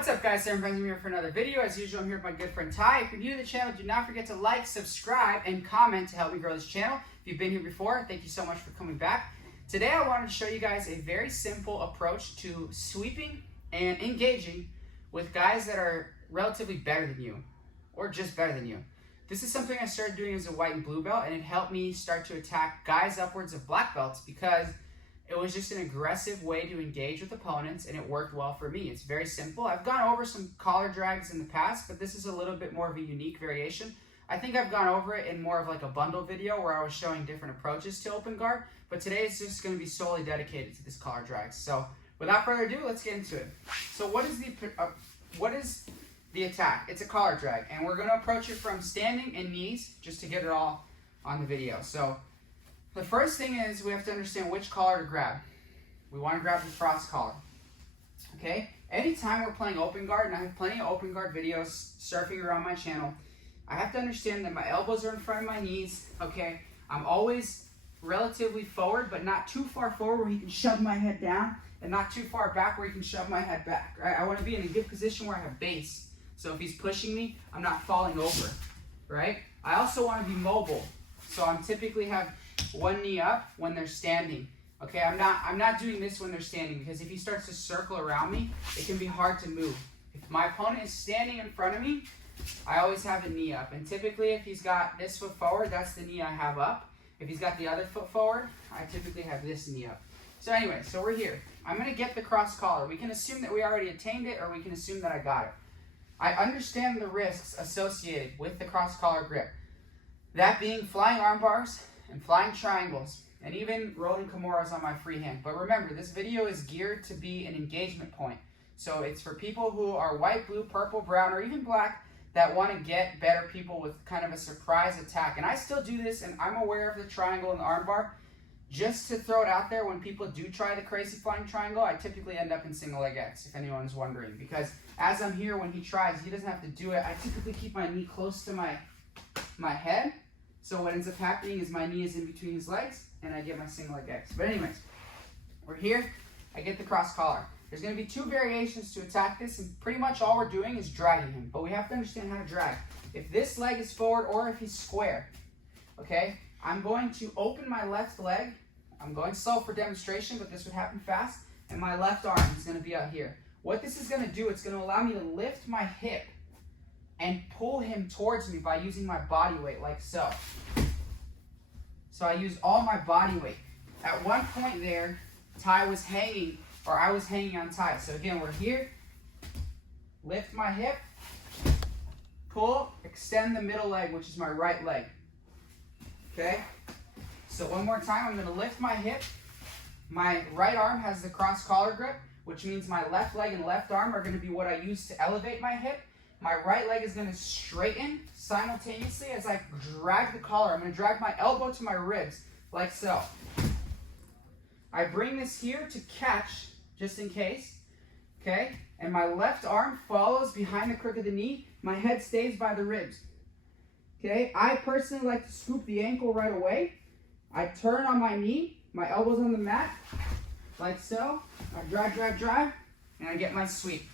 What's up, guys? Aaron Benjamin here for another video. As usual, I'm here with my good friend Ty. If you're new to the channel, do not forget to like, subscribe, and comment to help me grow this channel. If you've been here before, thank you so much for coming back. Today, I wanted to show you guys a very simple approach to sweeping and engaging with guys that are relatively better than you, or just better than you. This is something I started doing as a white and blue belt, and it helped me start to attack guys upwards of black belts because it was just an aggressive way to engage with opponents, and it worked well for me. It's very simple. I've gone over some collar drags in the past, but this is a little bit more of a unique variation. I think I've gone over it in more of like a bundle video where I was showing different approaches to open guard, but today is just going to be solely dedicated to this collar drag. So without further ado, let's get into it. So what is the attack? It's a collar drag, and we're going to approach it from standing and knees just to get it all on the video. So the first thing is we have to understand which collar to grab. We want to grab the cross collar. Okay? Anytime we're playing open guard, and I have plenty of open guard videos surfing around my channel, I have to understand that my elbows are in front of my knees. Okay? I'm always relatively forward, but not too far forward where he can shove my head down, and not too far back where he can shove my head back. Right? I want to be in a good position where I have base. So if he's pushing me, I'm not falling over. Right? I also want to be mobile. So I'm typically have one knee up when they're standing. Okay, I'm not doing this when they're standing, because if he starts to circle around me, it can be hard to move. If my opponent is standing in front of me, I always have a knee up. And typically if he's got this foot forward, that's the knee I have up. If he's got the other foot forward, I typically have this knee up. So anyway, so we're here. I'm going to get the cross collar. We can assume that we already attained it, or we can assume that I got it. I understand the risks associated with the cross collar grip. That being flying arm bars, and flying triangles, and even rolling kimuras on my free hand. But remember, this video is geared to be an engagement point. So it's for people who are white, blue, purple, brown, or even black that want to get better people with kind of a surprise attack. And I still do this, and I'm aware of the triangle and the arm bar. Just to throw it out there, when people do try the crazy flying triangle, I typically end up in single leg X, if anyone's wondering. Because as I'm here, when he tries, he doesn't have to do it. I typically keep my knee close to my head. So what ends up happening is my knee is in between his legs, and I get my single leg X. But anyways, we're here. I get the cross collar. There's going to be two variations to attack this, and pretty much all we're doing is dragging him. But we have to understand how to drag. If this leg is forward or if he's square, okay, I'm going to open my left leg. I'm going slow for demonstration, but this would happen fast. And my left arm is going to be out here. What this is going to do, it's going to allow me to lift my hip and pull him towards me by using my body weight, like so. So I use all my body weight. At one point there, Ty was hanging, or I was hanging on Ty. So again, we're here, lift my hip, pull, extend the middle leg, which is my right leg. Okay? So one more time, I'm gonna lift my hip. My right arm has the cross collar grip, which means my left leg and left arm are gonna be what I use to elevate my hip. My right leg is going to straighten simultaneously as I drag the collar. I'm going to drag my elbow to my ribs, like so. I bring this here to catch, just in case, okay? And my left arm follows behind the crook of the knee. My head stays by the ribs, okay? I personally like to scoop the ankle right away. I turn on my knee, my elbow's on the mat, like so. I drive, and I get my sweep.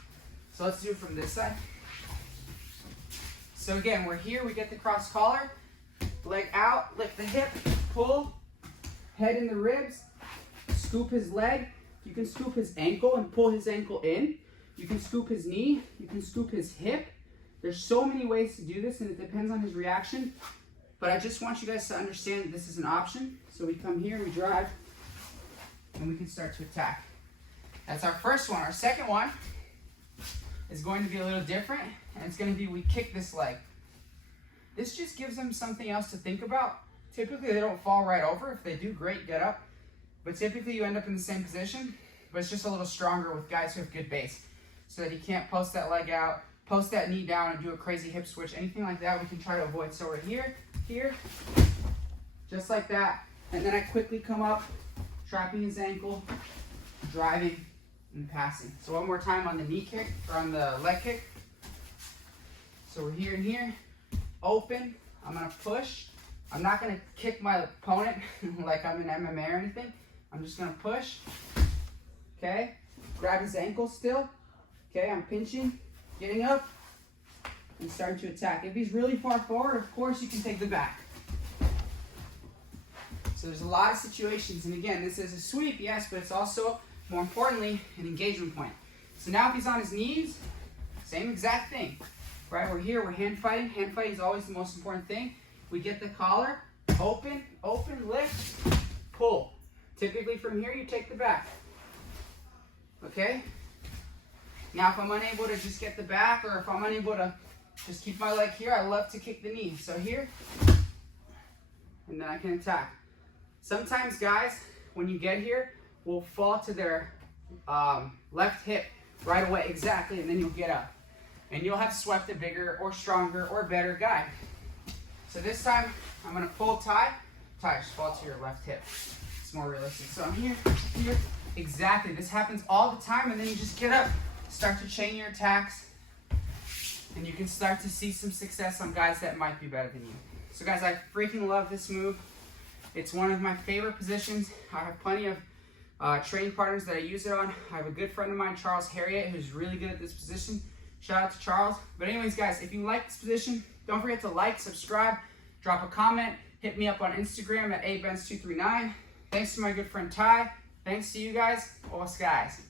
So let's do it from this side. So again, we're here, we get the cross collar, leg out, lift the hip, pull, head in the ribs, scoop his leg. You can scoop his ankle and pull his ankle in. You can scoop his knee, you can scoop his hip. There's so many ways to do this, and it depends on his reaction. But I just want you guys to understand that this is an option. So we come here, we drive, and we can start to attack. That's our first one. Our second one is going to be a little different, and it's going to be we kick this leg. This just gives them something else to think about. Typically they don't fall right over. If they do, great, get up. But typically you end up in the same position, but it's just a little stronger with guys who have good base, so that he can't post that leg out, post that knee down, and do a crazy hip switch. Anything like that we can try to avoid. So we're here, just like that, and then I quickly come up, trapping his ankle, driving, and passing. So one more time on the knee kick, or on the leg kick. So we're here and here, open, I'm gonna push. I'm not gonna kick my opponent like I'm in MMA or anything. I'm just gonna push, okay? Grab his ankle still, Okay, I'm pinching, getting up, and starting to attack. If he's really far forward, of course you can take the back. So there's a lot of situations, and again, this is a sweep, yes, but it's also, more importantly, an engagement point. So now if he's on his knees, same exact thing, right? We're here, we're hand fighting. Hand fighting is always the most important thing. We get the collar, open, lift, pull. Typically from here, you take the back, okay? Now if I'm unable to just get the back, or if I'm unable to just keep my leg here, I love to kick the knee. So here, and then I can attack. Sometimes guys, when you get here, will fall to their left hip right away, exactly, and then you'll get up. And you'll have swept a bigger or stronger or better guy. So this time, I'm gonna pull tie, just fall to your left hip. It's more realistic. So I'm here, exactly. This happens all the time, and then you just get up, start to chain your attacks, and you can start to see some success on guys that might be better than you. So guys, I freaking love this move. It's one of my favorite positions. I have plenty of training partners that I use it on. I have a good friend of mine, Charles Harriet, who's really good at this position. Shout out to Charles. But anyways, guys, if you like this position, don't forget to like, subscribe, drop a comment, hit me up on Instagram at abenz239. Thanks to my good friend Ty. Thanks to you guys. Os guys.